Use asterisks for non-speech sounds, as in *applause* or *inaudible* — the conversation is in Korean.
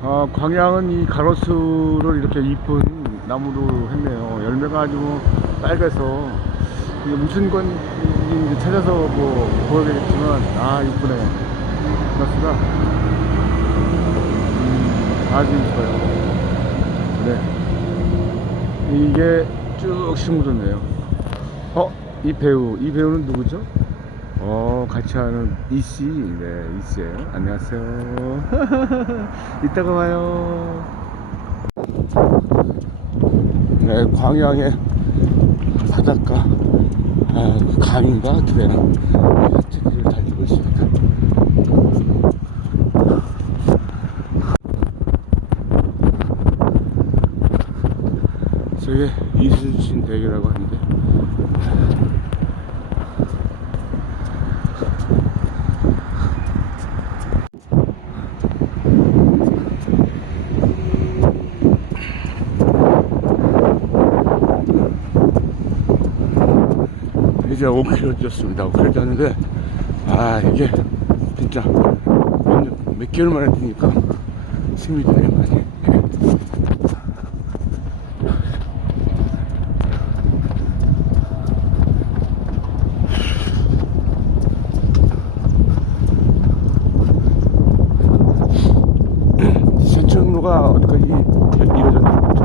어, 광양은 이 가로수를 이렇게 이쁜 나무로 했네요. 열매가 아주 뭐 빨개서 이게 무슨 건지 찾아서 뭐 보여야겠지만 아 이쁘네요. 가로수가 음, 아주 이뻐요. 네. 이게 쭉 심어졌네요. 어? 이 배우, 이 배우는 누구죠? 어, 같이 하는 이씨, 네, 이씨예요. 안녕하세요. *laughs* 이따가 봐요. 네, 광양의 바닷가, 아, 그 강인가? 그래요. 길을 달리고 있습니다. 저게 이순신 대교라고 하는데, 이제 5km 뛰었습니다. 5km 뛰었는데, 아, 이게 진짜 몇 개월 만에 뛰니까 힘이 드네요, 많이. *clears throat* 어디까지 이어졌는지,